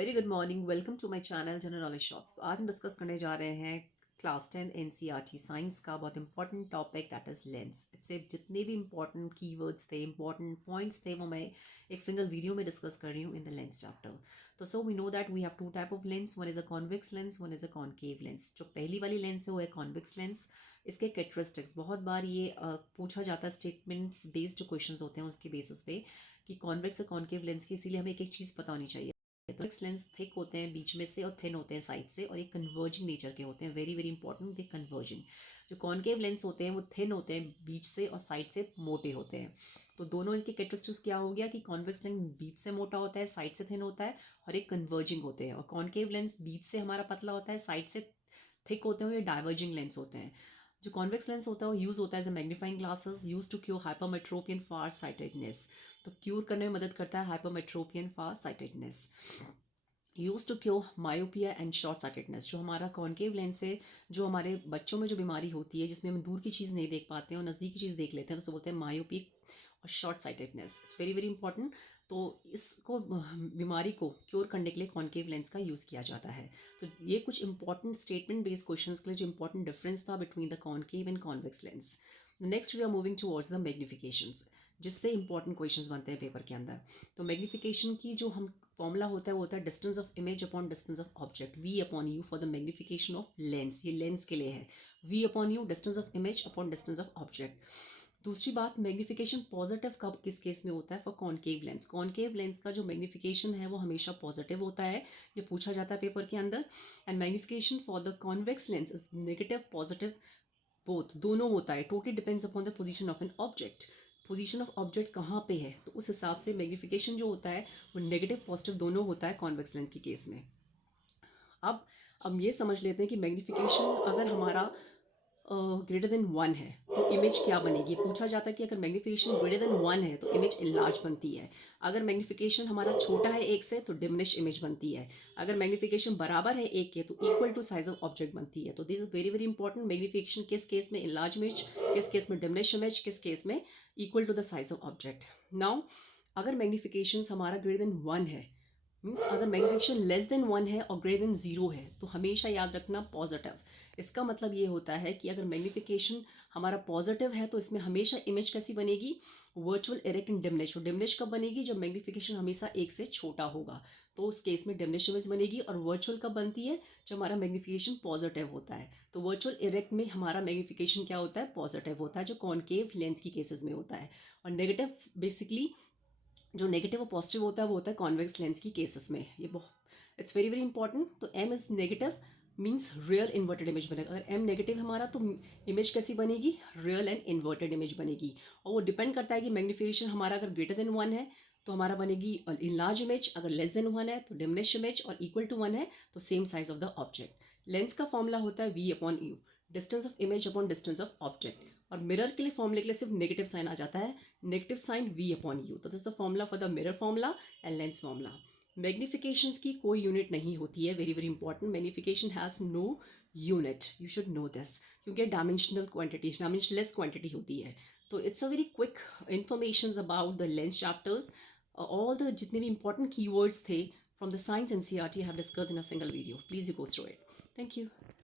Very good morning, welcome to my channel general knowledge shorts. तो आज हम discuss करने जा रहे हैं क्लास 10 एनसीईआरटी साइंस का बहुत important topic that is lens. इससे जितने भी इंपॉर्टेंट कीवर्ड्स थे, इंपॉर्टेंट पॉइंट्स थे, वो मैं एक सिंगल वीडियो में डिस्कस कर रही हूँ इन द लेंस चैप्टर। तो so we know that we have two type of lens, one is a convex lens, one is a concave lens. जो पहली वाली लेंस है वो है कॉन्वेक्स लेंस। इसके कैरेक्टरिस्टिक्स बहुत बार ये पूछा जाता है, स्टेटमेंट्स बेस्ड जो क्वेश्चन होते हैं उसके बेसिस पे कि कॉन्वेक्स और कॉन्केव लेंस की, इसीलिए हमें एक एक चीज़ पता होनी चाहिए। तो एक्स लेंस थिक होते हैं बीच में से और थिन होते हैं साइड से, और ये कन्वर्जिंग नेचर के होते हैं। वेरी वेरी इंपॉर्टेंट, दे कन्वर्जिंग। जो कॉन्केव लेंस होते हैं वो थिन होते हैं बीच से और साइड से मोटे होते हैं। तो दोनों इनके कैरेक्टरिस्टिक्स क्या हो गया कि कॉन्वेक्स लेंस बीच से मोटा होता है, साइड से थिन होता है, और एक कन्वर्जिंग होते हैं। और कॉन्केव लेंस बीच से हमारा पतला होता है, साइड से थिक होते हैं, ये डाइवर्जिंग लेंस होते हैं। जो कॉन्वेक्स लेंस होता है वो यूज होता है as a magnifying glasses use to cure hypermetropian far sightedness. तो क्यूर करने में मदद करता है hypermetropian far sightedness. Use to cure myopia and short sightedness. जो हमारा कॉन्केव लेंस है, जो हमारे बच्चों में जो बीमारी होती है जिसमें हम दूर की चीज़ नहीं देख पाते हैं और नज़दीक की चीज़ देख लेते हैं, तो उसे बोलते हैं मायोपिक और short sightedness. It's very very important. तो इसको बीमारी को क्योर करने के लिए कॉन्केव लेंस का यूज़ किया जाता है। तो ये कुछ इंपॉर्टेंट स्टेटमेंट बेस्ड क्वेश्चन के लिए जो इंपॉर्टेंट डिफरेंस था between the concave and convex lens. Next we are moving towards the magnifications, जिससे इंपॉर्टेंट क्वेश्चंस बनते हैं पेपर के अंदर। तो मैग्निफिकेशन की जो हम फॉर्मूला होता है वो होता है distance of image upon distance of object, v upon u for the magnification of lens. ये लेंस के लिए है, v upon u distance of image upon distance of object. दूसरी बात, मैग्निफिकेशन पॉजिटिव कब किस केस में होता है? For concave lens. Concave lens का जो मैग्निफिकेशन है वो हमेशा पॉजिटिव होता है, ये पूछा जाता है पेपर के अंदर। And magnification for the convex lens is negative positive, both, दोनों होता है। Totally depends upon the position of an object. Position of object कहाँ पे है, तो उस हिसाब से मैग्निफिकेशन जो होता है वो नेगेटिव पॉजिटिव दोनों होता है कॉन्वेक्स लेंस के केस में। अब हम ये समझ लेते हैं कि मैग्निफिकेशन अगर हमारा ग्रेटर देन 1 है तो इमेज क्या बनेगी। पूछा जाता है कि अगर मैग्निफिकेशन ग्रेटर देन 1 है तो इमेज इनलार्ज बनती है। अगर मैग्निफिकेशन हमारा छोटा है 1 से तो डिमिनिश इमेज बनती है। अगर मैग्निफिकेशन बराबर है 1 के तो equal to size of object बनती है। तो this is very very important. Magnification किस केस में इनलार्ज इमेज, किस केस में डिमिनिश इमेज, किस केस में equal to the size of object. Now अगर मैग्निफिकेशन हमारा ग्रेटर देन 1 है, मीन्स अगर मैग्निफिकेशन लेस देन 1 है और ग्रेटर देन 0 है, तो हमेशा याद रखना पॉजिटिव। इसका मतलब ये होता है कि अगर मैग्निफिकेशन हमारा पॉजिटिव है तो इसमें हमेशा इमेज कैसी बनेगी? Virtual erect and diminish. और डिमिनिश कब बनेगी? जब मैग्निफिकेशन हमेशा 1 से छोटा होगा, तो उस केस में डिमिनिश इमेज बनेगी। और वर्चुअल कब बनती है? जब हमारा मैग्निफिकेशन पॉजिटिव होता है। तो वर्चुअल इरेक्ट में हमारा मैग्निफिकेशन क्या होता है? पॉजिटिव होता है, जो कॉन्केव लेंस की केसेस में होता है। और नेगेटिव बेसिकली जो नेगेटिव और पॉजिटिव होता है वो होता है कॉन्वेक्स लेंस की केसेस में। ये बहुत, इट्स वेरी वेरी इंपॉर्टेंट। तो m is negative means real inverted image बनेगा। अगर एम नेगेटिव हमारा तो इमेज कैसी बनेगी? रियल एंड इन्वर्टेड इमेज बनेगी। और वो डिपेंड करता है कि मैग्निफिकेशन हमारा अगर ग्रेटर देन 1 है तो हमारा बनेगी इनलार्ज इमेज, अगर लेस देन 1 है तो डिमिनिश इमेज, और इक्वल टू 1 है तो same size of the object. Lens का फॉर्मूला होता है v upon u, distance of image upon distance of object. और मिरर के लिए फॉर्मूले के लिए सिर्फ नेगेटिव साइन आ जाता है, negative sign v upon u. तो this the formula for the mirror formula and lens formula. Magnifications की कोई यूनिट नहीं होती है, very very important. Magnification has no unit, you should know this, क्योंकि डायमेंशनल क्वांटिटी, डायमेंशनलेस क्वांटिटी होती है। तो it's a very quick information about the lens chapters. All the जितने भी इंपॉर्टेंट कीवर्ड्स थे from the science NCERT I have discussed in a single video. Please you go through it. Thank you.